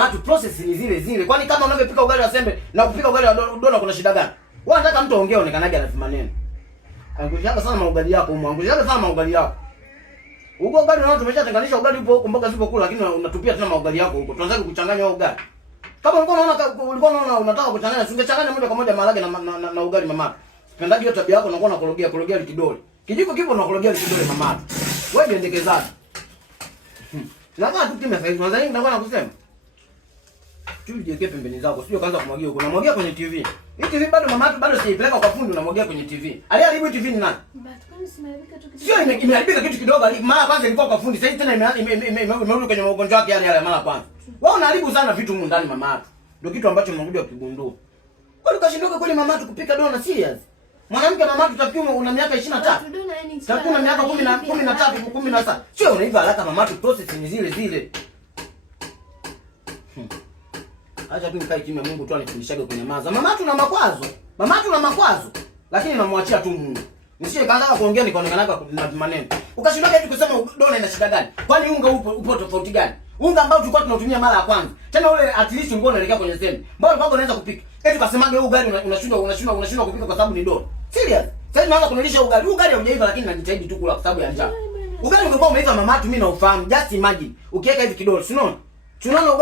mama tu, process ni zile zile. Kwani kama unavyopika ugali wa sembe na kupika ugali wa dona kuna shida gani? Wewe unataka mtu aongee onekanaje na maneno. Angushaga sana maugali yako, angushaga sana maugali yako. Huko ugali unao tumeshatenganisha ugali upo huko mboga zipo kula, lakini unatupia tena maugali yako huko. Tunaanza kuchanganya ugali. Kama ulikuwa unaona unataka kuchanganya, usingechanganya moja kwa moja maharage na ugali mama. Sipendaji hiyo tabia yako, unakuwa unakorogea kidole. Kijiko kipo unakorogea kidole mama. Wewe jiendekezaje? Lazima tukime sasa hivi. Unadhani nitakuwa nakusema? Jiweke pembeni zako. Sio kaanza kumwagia huko. Unamwagia kwenye TV. Hii TV bado mama bado siipeleka kwa fundi, unamwagia kwenye TV. Aliharibu TV ni nani? Sio imeharibika kitu kidogo. Mara kwanza ilikuwa kwa fundi. Sasa tena imerudi kwenye magonjwa yake yale mara kwanza. Wewe unaharibu sana vitu huko ndani mama. Ndio kitu ambacho mnakuja kukigundua. Kwani ukashindoka kweli mama kupika dona serious? Mwanamke mama tutakiwa una miaka 23. Tutakiwa na miaka 13, 17. Sio unaiva haraka mama, process ni zile zile. Acha tu nikae kimya, Mungu tu anifundishaje kwenye maza. Mama tuna makwazo. Mama tuna makwazo. Lakini namwachia tu Mungu. Nisije kaanza kuongea nikaonekana na maneno. Ukashindoka hivi kusema dona ina shida gani? Kwani unga upo tofauti gani? Unga ambao tulikuwa tunatumia mara ya kwanza. Tena ule at least ngono unaelekea kwenye sembe. Mbona kwako unaweza kupika? Eti kasemaje ugali unashindwa kupika kwa sababu ni dona. Serious? Sasa naanza kunilisha ugali. Ugali haujaiva lakini najitahidi tu kula kwa sababu ya njaa. Ugali ungekuwa umeiva mama tu mimi na ufahamu. Just imagine. Ukiweka hivi kidogo, unaona? Tunaona